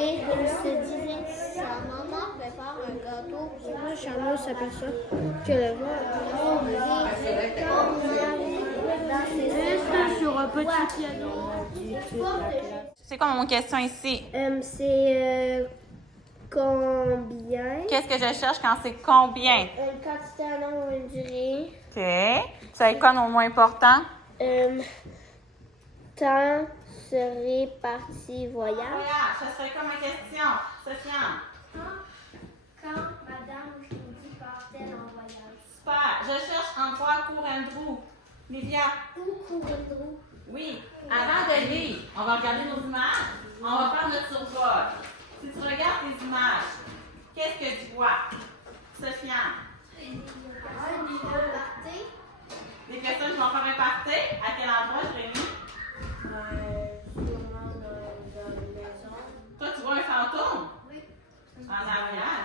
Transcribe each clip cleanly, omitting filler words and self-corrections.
dire, il se disait, sa maman prépare un gâteau. Moi, Charlot s'aperçoit que le roi reste sur un petit piano. C'est quoi mon question ici? C'est combien? Qu'est-ce que je cherche quand c'est combien? Une quantité en nombre ou une durée. OK. C'est quoi nos mots importants? Temps serait parti voyage. Voyage, ça serait quoi ma question? Sofiane? Quand Madame Cindy part-elle en voyage? Super. Je cherche en quoi court Andrew? Livia? Où court Andrew? Oui. Avant de lire, on va regarder nos images. On va faire notre survol. Si tu regardes les images, qu'est-ce que tu vois? Sofiane? Un niveau party. Des personnes qui vont faire un party. À quel endroit, Jérémy? Sûrement dans une maison. Toi, tu vois un fantôme? Oui. En arrière.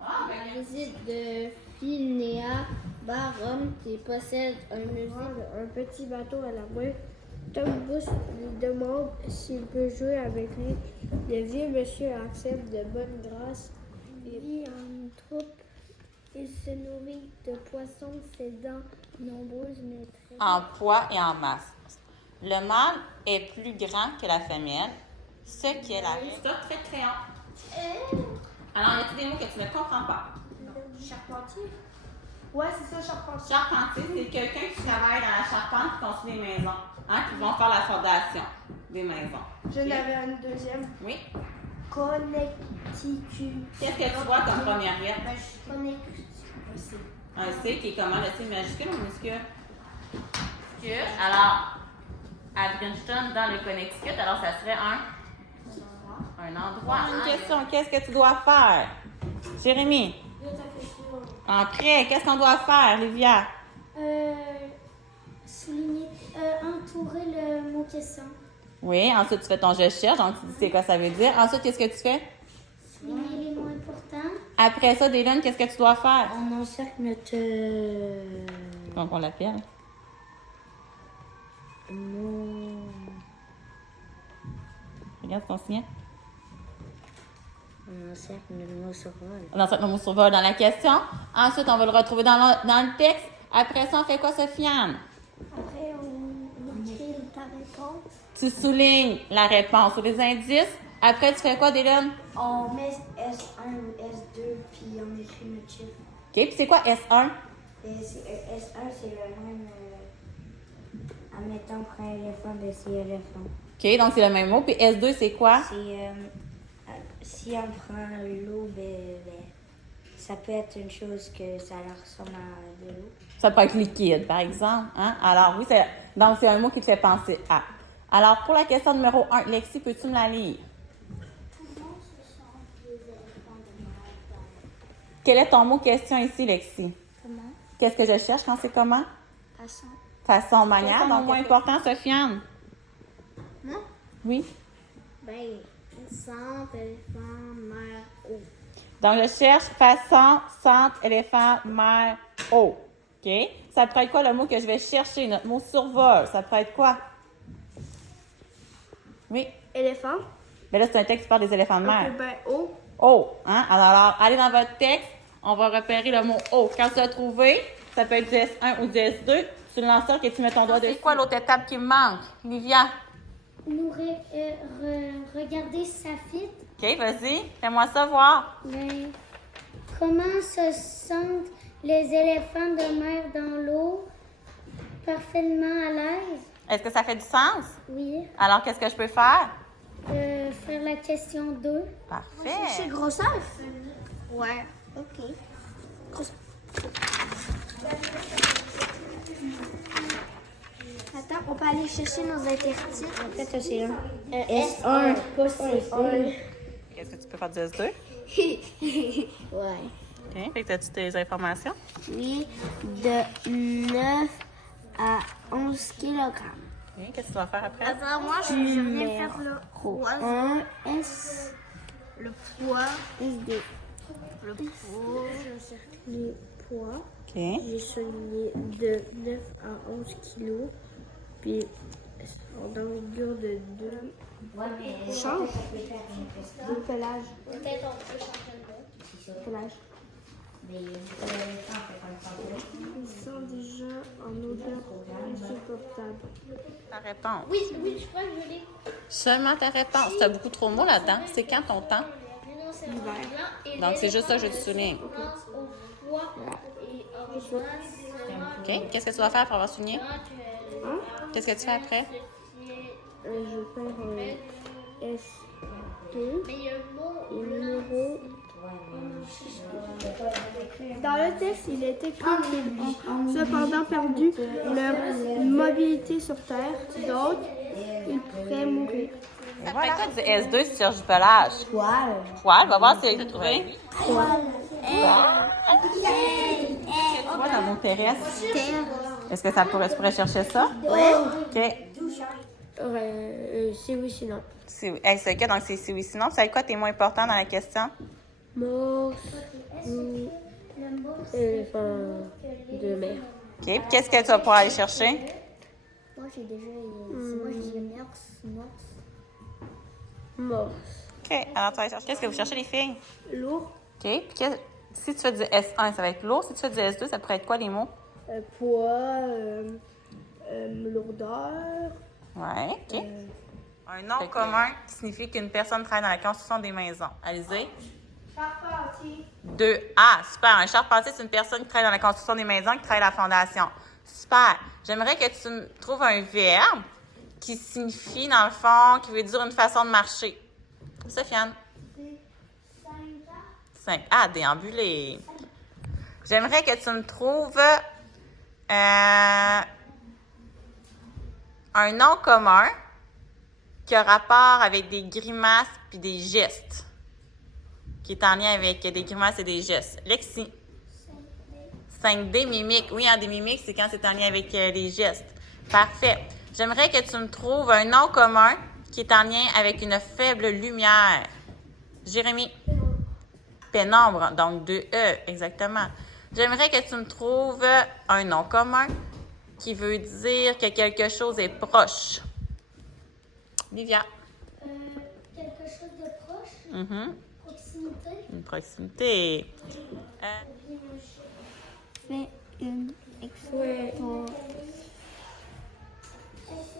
Ah, ben, La visite de Phinéa Barum qui possède un musée un petit bateau à la main. Tom Booth lui demande s'il peut jouer avec lui. Le vieux monsieur accepte de bonne grâce. Il vit en troupe. Il se nourrit de poissons, ses dents nombreuses mais très... en poids et en masse. Le mâle est plus grand que la femelle, ce qui est la règle. Stop, fais le crayon. Alors, y a-t-il des mots que tu ne comprends pas? Charpentier. Ouais, c'est ça, charpentier. Charpentier, c'est quelqu'un qui travaille dans la charpente qui construit des maisons, qui vont faire la fondation des maisons. Je n'avais une deuxième. Oui. Connecticut. Qu'est-ce que tu vois comme première lettre? Connecticut. Un C qui est comment? Le C majuscule ou minuscule? Minuscule. Alors, à Princeton, dans le Connecticut, alors ça serait un endroit. Une question, qu'est-ce que tu dois faire? Jérémy? Après, qu'est-ce qu'on doit faire, Livia? Souligner, entourer le mot question. Oui, ensuite tu fais ton je cherche, donc tu dis c'est quoi ça veut dire. Ensuite, qu'est-ce que tu fais? Souligner les mots importants. Après ça, Dylan, qu'est-ce que tu dois faire? On encercle notre Donc on l'appelle. mot. Regarde ton signe. On encercle notre mot survol. On encercle le mot survol dans la question. Ensuite, on va le retrouver dans le texte. Après ça, on fait quoi, Sofiane? Après, on écrit ta réponse. Tu soulignes la réponse ou les indices. Après, tu fais quoi, Dylan? On met S1 ou S2, puis on écrit notre chiffre. OK, puis c'est quoi S1? S1, c'est le même. Admettons, pour un éléphant, ben c'est éléphant. OK, donc c'est le même mot. Puis S2, c'est quoi? C'est. Si on prend l'eau, ça peut être une chose que ça leur ressemble à de l'eau. Ça peut être liquide, par exemple. Hein? Alors, oui, donc c'est un mot qui te fait penser à. Alors, pour la question numéro 1, Lexi, peux-tu me la lire? Comment se sentent les éléphants de mer dans Quel est ton mot question ici, Lexi? Comment? Qu'est-ce que je cherche quand c'est comment? Façon. Façon, manière. Donc, mot important, Sofiane. Moi? Oui. Ben, centre, éléphant, mer, eau. Donc, je cherche façon, centre, éléphant, mer, eau. OK? Ça pourrait être quoi le mot que je vais chercher? Notre mot survol. Ça pourrait être quoi? Oui. Éléphant. Ben là, c'est un texte qui parle des éléphants de mer. Ben, eau. Oh, hein? Alors, allez dans votre texte, on va repérer le mot oh. Quand tu l'as trouvé, ça peut être du S1 ou du S2, tu l'encercles et tu mets ton doigt dessus. C'est quoi l'autre étape qui me manque? Livia? Regarder sa fit. OK, vas-y, fais-moi ça voir. Ben, comment se sentent les éléphants de mer dans l'eau? Parfaitement à l'aise. Est-ce que ça fait du sens? Oui. Alors, qu'est-ce que je peux faire? Faire la question 2. Parfait. grossesse? Ouais. OK. Attends, on peut aller chercher nos intertitres. En fait, c'est un S1, pas C1. Qu'est-ce que tu peux faire du S2? Ouais. OK, fait que as-tu tes informations? Oui, de 9 à 11 kg. OK, qu'est-ce que tu vas faire après? Attends, moi, je vais rien faire là. 1 S. Le poids. S2. Le poids. Les poids. OK. J'ai souligné de 9 à 11 kg. Puis en longueur de 2 change de pelage. Peut-être on peut changer de Pelage. Il sent déjà en odeur insupportable. Ta réponse. Oui, je crois que je l'ai. Seulement ta réponse. T'as beaucoup trop de mots là-dedans. C'est quand ton temps? Donc, c'est juste ça que je te souligne. OK. Qu'est-ce que tu vas faire pour avoir souligné? Qu'est-ce que tu fais après? Je vais faire S2 et numéro. Dans le texte, il est écrit qu'ils ont cependant perdu leur mobilité sur Terre. D'autres, ils pourraient mourir. Ça fait quoi du S2 si tu cherches du pelage? Poil. Va voir si tu as trouvé. Qu'est-ce que tu vois dans le mot terrestre? Est-ce que tu pourrais chercher ça? Oui. OK. C'est oui, sinon. C'est OK, donc c'est si oui. Sinon, tu sais quoi tes mots importants dans la question? Morse ou éléphant de mer. OK. Puis qu'est-ce que tu vas pouvoir aller chercher? Moi, j'ai déjà. Moi, j'ai morse. Morse. OK. Alors, tu vas aller chercher. Qu'est-ce que vous cherchez, les filles? Lourd. OK. Puis si tu fais du S1, ça va être lourd. Si tu fais du S2, ça pourrait être quoi les mots? Poids. Lourdeur. Ouais. OK. Un nom commun qui signifie qu'une personne travaille dans la construction des maisons. Alizé? Charpentier. 2A. Super. Un charpentier, c'est une personne qui travaille dans la construction des maisons, qui travaille à la fondation. Super. J'aimerais que tu me trouves un verbe qui signifie, dans le fond, qui veut dire une façon de marcher. Sofiane? 5A. Déambuler. J'aimerais que tu me trouves un nom commun qui a rapport avec des grimaces puis des gestes. Qui est en lien avec des grimaces et des gestes. Lexi. 5D, mimique. Oui, des mimiques, c'est quand c'est en lien avec les gestes. Parfait. J'aimerais que tu me trouves un nom commun qui est en lien avec une faible lumière. Jérémy. Pénombre, donc 2E, exactement. J'aimerais que tu me trouves un nom commun qui veut dire que quelque chose est proche. Livia. Quelque chose de proche. Proximité. Une proximité. Fais une exposition.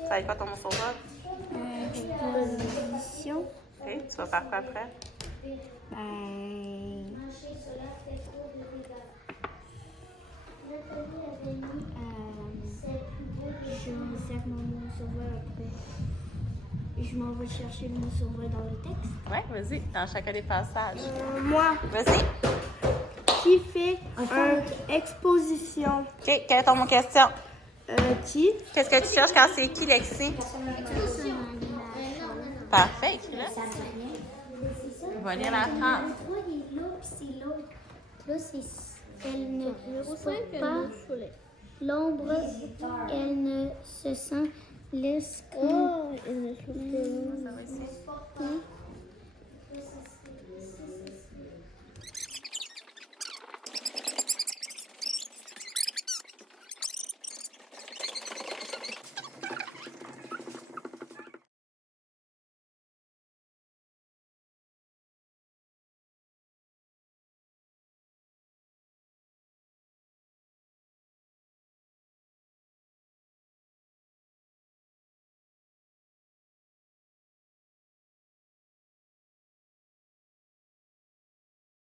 Ça va être quoi ton mot sur ça? Exposition. OK. Tu vas faire quoi après? Je sers mon mot sauveur après. Je m'en vais chercher le mot sauveur dans le texte. Oui, vas-y, dans chacun des passages. Moi. Vas-y. Qui fait une exposition? OK, quel est ton mot question? Qui? Qu'est-ce que tu cherches quand c'est qui, Lexi? Parfait, écris-le. On va lire la phrase. Là, c'est elle ne sort pas l'ombre, elle ne se sent laisse comme...